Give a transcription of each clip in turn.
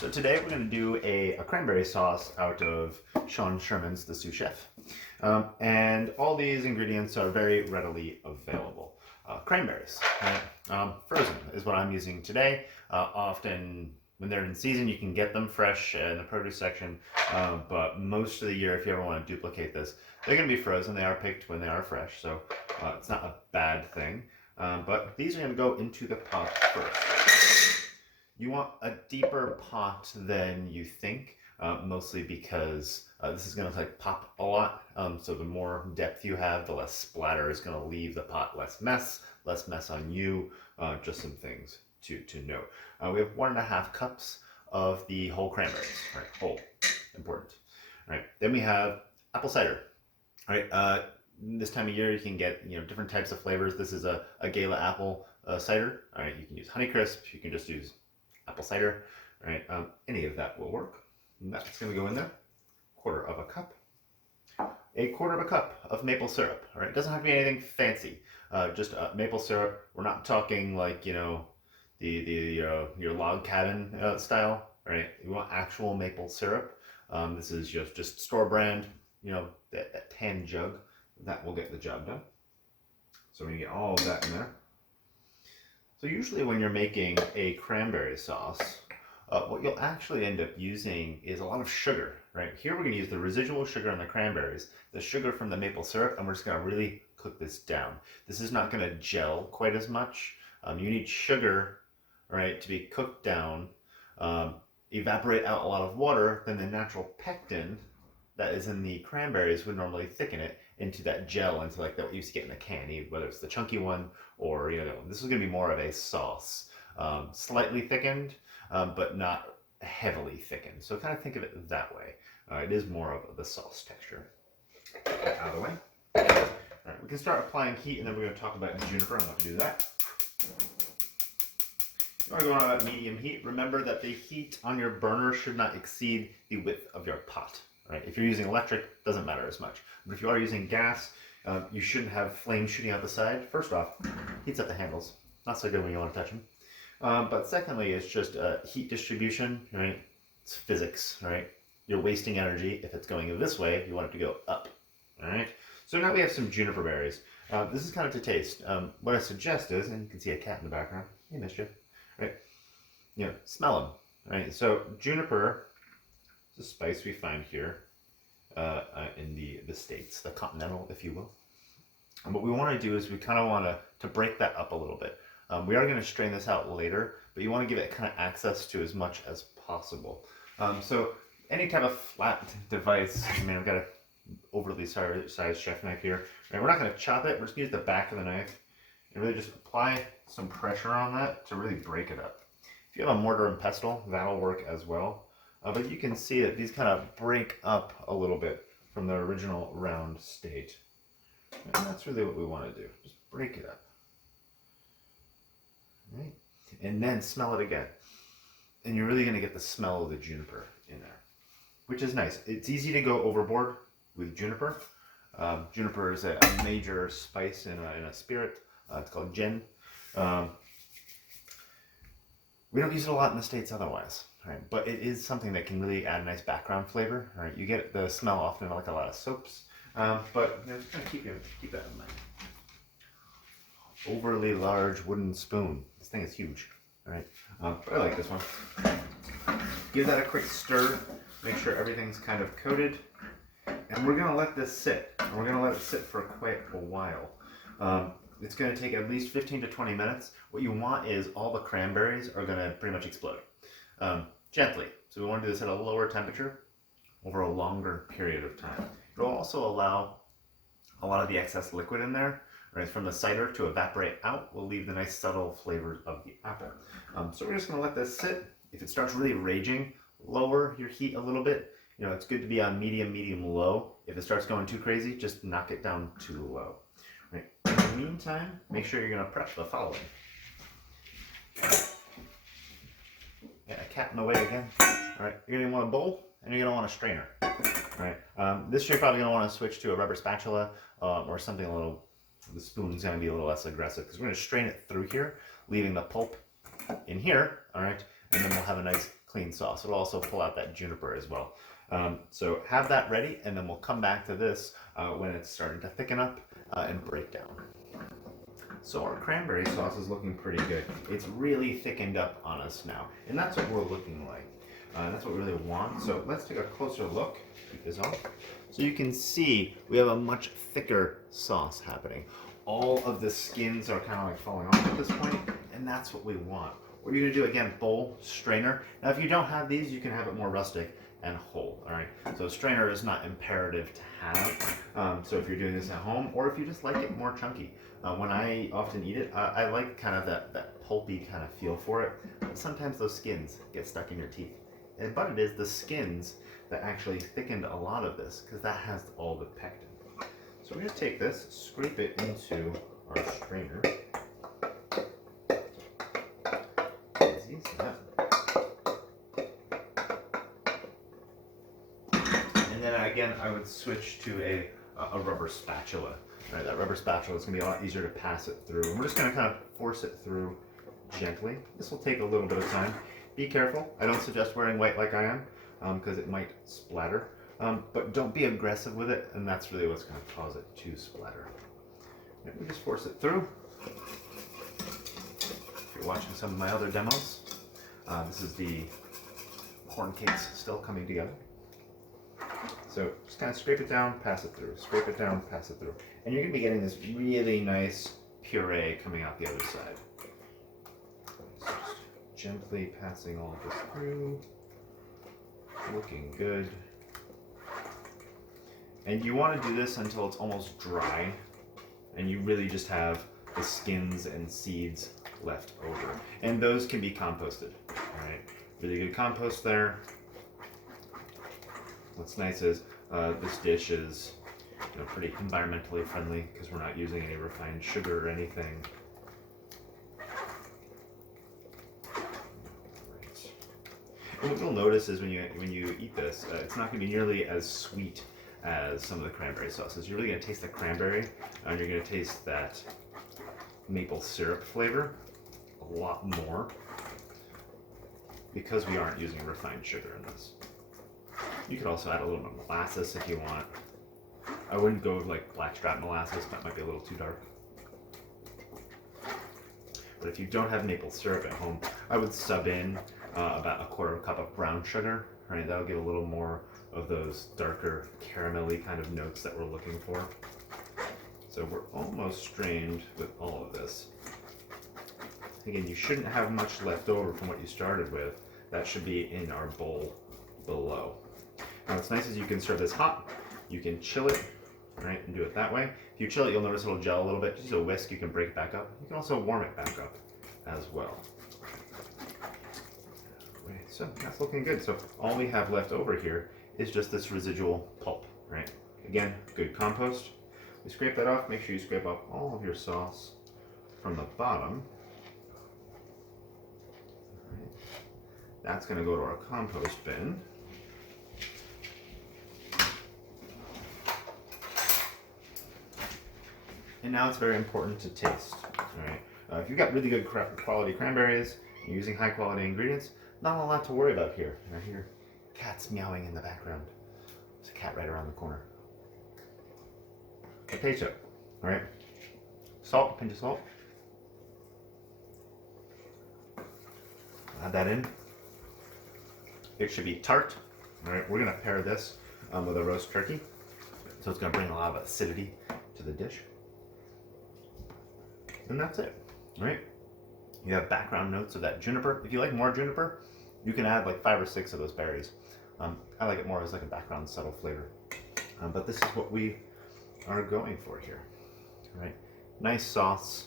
So today we're going to do a cranberry sauce out of Sherman's, the sous chef. And all these ingredients are very readily available. Cranberries, right? Frozen is what I'm using today. Often when they're in season, you can get them fresh in the produce section. But most of the year, if you ever want to duplicate this, they're going to be frozen. They are picked when they are fresh, so it's not a bad thing. But these are going to go into the pot first. You want a deeper pot than you think, mostly because this is going to pop a lot. So the more depth you have, the less splatter is going to leave the pot, less mess on you. Just some things to note. We have 1.5 cups of the whole cranberries. Right, whole, important. All right, then we have apple cider. All right, this time of year you can get different types of flavors. This is a Gala apple cider. All right, you can use Honeycrisp. You can just use apple cider, right? Any of that will work. And that's going to go in there. 1/4 cup. 1/4 cup of maple syrup. All right, it doesn't have to be anything fancy. Just maple syrup. We're not talking like your log cabin style, right? You want actual maple syrup. This is just store brand. That tan jug. That will get the job done. So we're gonna get all of that in there. So usually when you're making a cranberry sauce, what you'll actually end up using is a lot of sugar, right? Here we're going to use the residual sugar in the cranberries, the sugar from the maple syrup, and we're just going to really cook this down. This is not going to gel quite as much. You need sugar, right, to be cooked down, evaporate out a lot of water, then the natural pectin that is in the cranberries would normally thicken it into that gel, into like that what you used to get in a can, whether it's the chunky one or this is going to be more of a sauce, slightly thickened, but not heavily thickened. So kind of think of it that way. It is more of the sauce texture. Get that out of the way. All right, we can start applying heat, and then we're going to talk about juniper and what to do that. You want to go on about medium heat. Remember that the heat on your burner should not exceed the width of your pot. Right? If you're using electric, it doesn't matter as much. But if you are using gas, you shouldn't have flames shooting out the side. First off, heats up the handles. Not so good when you want to touch them. But secondly, it's just heat distribution, right? It's physics, right? You're wasting energy. If it's going this way, you want it to go up, all right? So now we have some juniper berries. This is kind of to taste. What I suggest is, and you can see a cat in the background. Hey, mischief, right? Smell them, right? So juniper is a spice we find here in the States, the continental, if you will. And what we want to do is we kind of want to break that up a little bit. We are going to strain this out later, but you want to give it kind of access to as much as possible. So any type of flat device, I've got an overly sized chef knife here. Right, we're not going to chop it, we're just going to use the back of the knife and really just apply some pressure on that to really break it up. If you have a mortar and pestle, that'll work as well. But you can see that these kind of break up a little bit from their original round state. And that's really what we want to do, just break it up. Right? And then smell it again. And you're really going to get the smell of the juniper in there, which is nice. It's easy to go overboard with juniper. Juniper is a major spice in a spirit. It's called gin. We don't use it a lot in the States otherwise, right? But it is something that can really add a nice background flavor. Right? You get the smell often like a lot of soaps, but just kind of keep that in mind. Overly large wooden spoon. This thing is huge, all right? But I like this one. Give that a quick stir. Make sure everything's kind of coated. And we're gonna let this sit. And we're gonna let it sit for quite a while. It's gonna take at least 15 to 20 minutes. What you want is all the cranberries are gonna pretty much explode. Gently. So we wanna do this at a lower temperature over a longer period of time. It'll also allow a lot of the excess liquid in there, right, from the cider to evaporate out. Will leave the nice subtle flavors of the apple. So we're just going to let this sit. If it starts really raging, lower your heat a little bit. It's good to be on medium, low. If it starts going too crazy, just knock it down too low. Right. In the meantime, make sure you're going to prep the following. Yeah, a cat in the way again. All right, you're going to want a bowl and you're going to want a strainer. All right. This you're probably going to want to switch to a rubber spatula or something a little. The spoon's going to be a little less aggressive because we're going to strain it through here, leaving the pulp in here, all right, and then we'll have a nice clean sauce. It'll also pull out that juniper as well. So have that ready, and then we'll come back to this when it's starting to thicken up and break down. So our cranberry sauce is looking pretty good. It's really thickened up on us now, and that's what we're looking like. That's what we really want. So let's take a closer look. Keep this off. So you can see we have a much thicker sauce happening. All of the skins are kind of like falling off at this point, and that's what we want. What you're gonna do again, bowl, strainer. Now if you don't have these, you can have it more rustic and whole, all right? So strainer is not imperative to have. So if you're doing this at home, or if you just like it more chunky. When I often eat it, I like kind of that pulpy kind of feel for it. But sometimes those skins get stuck in your teeth. But it is the skins that actually thickened a lot of this, because that has all the pectin. So we're going to take this, scrape it into our strainer. Easy, and then again, I would switch to a rubber spatula. All right, that rubber spatula is going to be a lot easier to pass it through. And we're just going to kind of force it through gently. This will take a little bit of time. Be careful. I don't suggest wearing white like I am, because it might splatter. But don't be aggressive with it, and that's really what's going to cause it to splatter. And we just force it through. If you're watching some of my other demos, this is the corn cakes still coming together. So just kind of scrape it down, pass it through. Scrape it down, pass it through. And you're going to be getting this really nice puree coming out the other side. So just gently passing all of this through. Looking good. And you want to do this until it's almost dry, and you really just have the skins and seeds left over. And those can be composted. All right, really good compost there. What's nice is this dish is pretty environmentally friendly, because we're not using any refined sugar or anything. And what you'll notice is when you eat this, it's not going to be nearly as sweet as some of the cranberry sauces. You're really going to taste the cranberry, and you're going to taste that maple syrup flavor a lot more, because we aren't using refined sugar in this. You could also add a little bit of molasses if you want. I wouldn't go with like blackstrap molasses, that might be a little too dark. But if you don't have maple syrup at home, I would sub in about a quarter of a cup of brown sugar. Right, that'll give a little more of those darker caramelly kind of notes that we're looking for. So we're almost strained with all of this. Again, you shouldn't have much left over from what you started with. That should be in our bowl below. Now what's nice is you can serve this hot, you can chill it, right, and do it that way. If you chill it, you'll notice it'll gel a little bit. Just use a whisk, you can break it back up. You can also warm it back up as well. Right, so that's looking good. So all we have left over here is just this residual pulp, right? Again, good compost. We scrape that off. Make sure you scrape off all of your sauce from the bottom. Right. That's going to go to our compost bin. And now it's very important to taste. All right. If you've got really good quality cranberries, you're using high quality ingredients, not a lot to worry about here. And I hear cats meowing in the background. There's a cat right around the corner. But taste it. All right. Salt, pinch of salt. Add that in. It should be tart. All right. We're gonna pair this with a roast turkey, so it's gonna bring a lot of acidity to the dish. And that's it, right? You have background notes of that juniper. If you like more juniper, you can add like 5 or 6 of those berries. I like it more as like a background subtle flavor. But this is what we are going for here, all right? Nice sauce,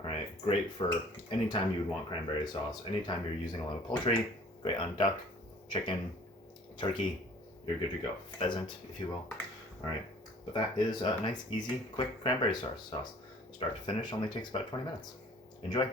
all right? Great for anytime you would want cranberry sauce, anytime you're using a lot of poultry, great on duck, chicken, turkey, you're good to go. Pheasant, if you will, all right? But that is a nice, easy, quick cranberry sauce. Start to finish only takes about 20 minutes. Enjoy.